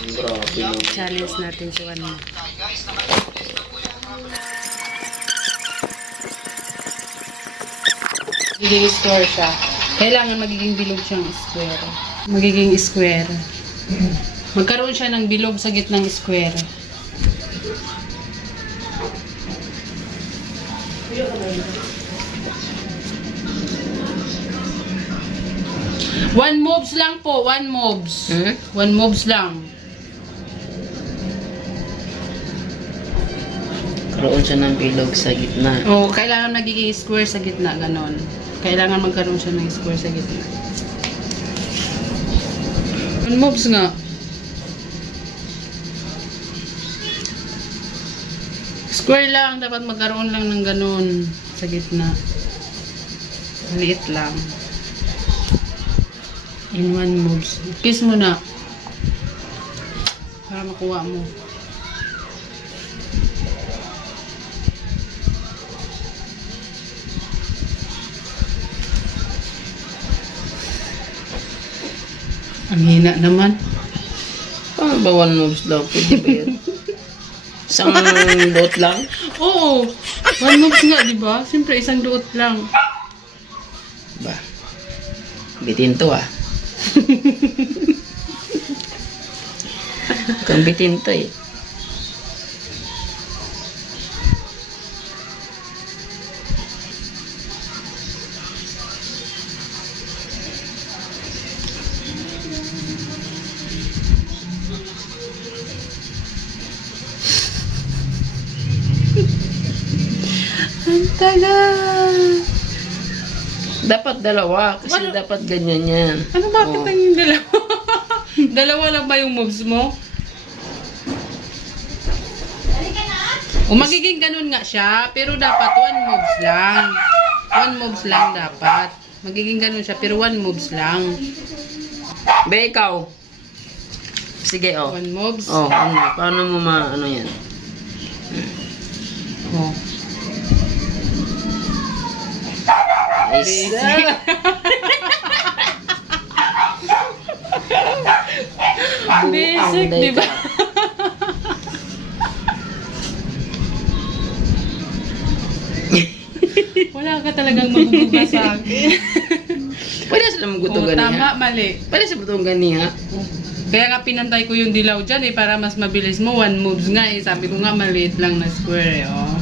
Grabe no. Challenge natin si Juan Mob. Magiging square siya. Kailangan magiging bilog siyang square. Magiging square. Magkaroon siya ng bilog sa gitnang square. One moves lang po, one moves. One moves lang. Karoon siya ng bilog sa gitna. Oh, kailangan magiging square sa gitna, ganon. Kailangan magkaroon siya ng square sa gitna. One moves nga. Square lang, dapat magkaroon lang ng ganon sa gitna. Maliit lang. In one moves. Kiss mo na. Para makuha mo. Ang hina naman. Paano ba one moves daw? Pwede ba yun? Isang dot lang? Oo. One moves nga, di ba? Siyempre, isang duot lang. Ba? Bitin to ah. Kung bitin to eh. Ang tagal. Dapat dalawa kasi Ano? dapat ganyan yan. Ano bakit Oh. ang yung dalawa? Dalawa lang ba yung moves mo? O magiging ganun nga siya, pero dapat one moves lang. One moves lang dapat. Magiging ganun siya, pero one moves lang. Be, ikaw. Sige, oh. One moves. Oh, ano? Paano mo ano yan? Oh. Isa. Basic, di ba? Wala ka talagang maguguga sa akin. Pwede sila magutong Oh, ganiha. tama, mali. Pwede sila magutong ganiha. Kaya nga pinantay ko yung dilaw dyan para mas mabilis mo. One moves nga Sabi ko nga maliit lang na square Oh.